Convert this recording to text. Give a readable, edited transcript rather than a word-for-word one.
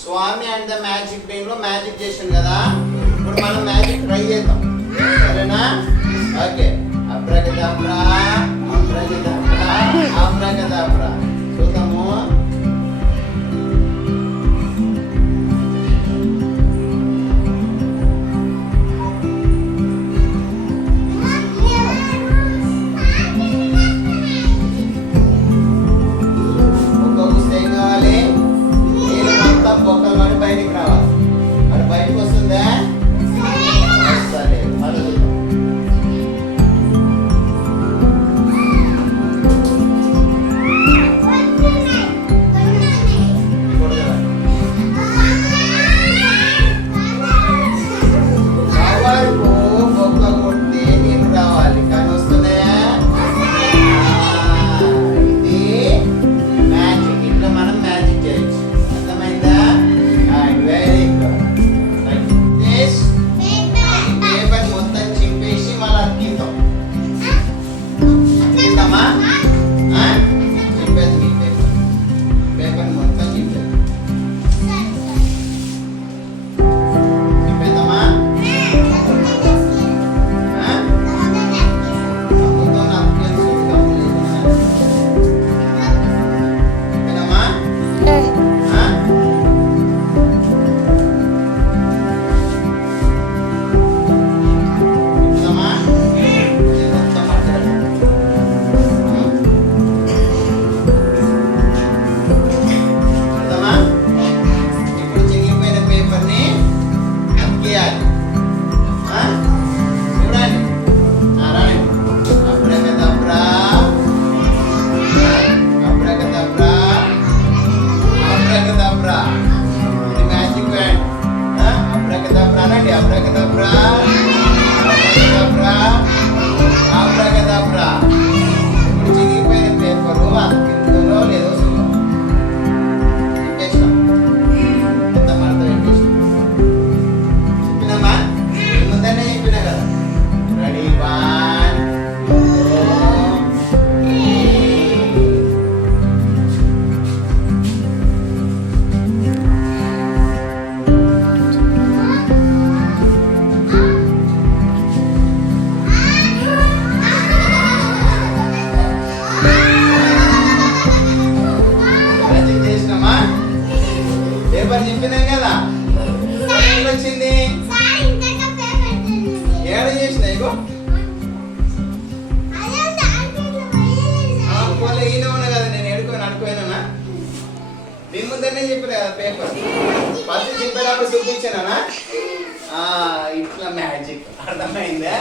Swamy and the magic brain లో magic చేసాం కదా, ఇప్పుడు మనం మ్యాజిక్ ట్రై చేద్దాం, సరేనా? ఓకే, అబ్రగదబ్రా అబ్రగదబ్రా అబ్రగదబ్రా చూద్దాము. బయటికి రావాలి, అది బయటకు వస్తుందా? సరే పేపర్ చెప్పినాం కదా, వచ్చింది ఏడ చేసిన ఇగో ఈయన ఉన్నా కదా, నేను ఎడుకొని అనుకోయినా దీని ముందరనే చెప్పిన కదా పేపర్ ఫస్ట్ చెప్పేటప్పుడు చూపించానా ఇట్లా మ్యాజిక్ అర్థమైందా?